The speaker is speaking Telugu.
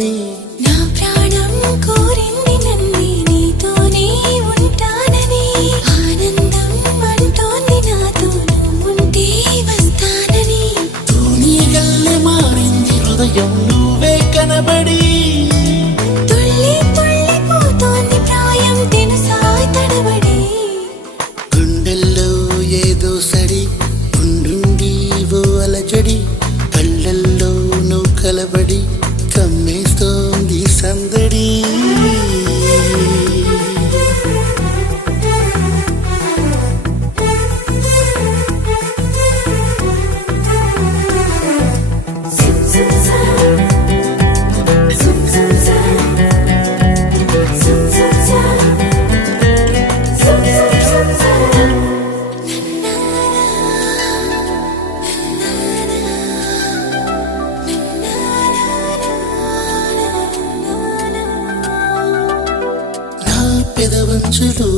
కనబడి నా ప్రాణం కోరింది నన్నే నీతోనే ఉంటానని ఆనందం అంటోంది నాతో నువ్వుంటే వస్తానని నీ గల్లె మారింది హృదయం నువ్వే కనబడి తుళ్ళి తుళ్ళిపోతోంది ప్రాయం తెలుసా తడబడి గుండెల్లో ఏదో సడి ఉండుండి ఓ అలజడి కళ్ళల్లో నువ్వు కలబడి కమ్మేస్తోంది సందడి నా పెదవంచులో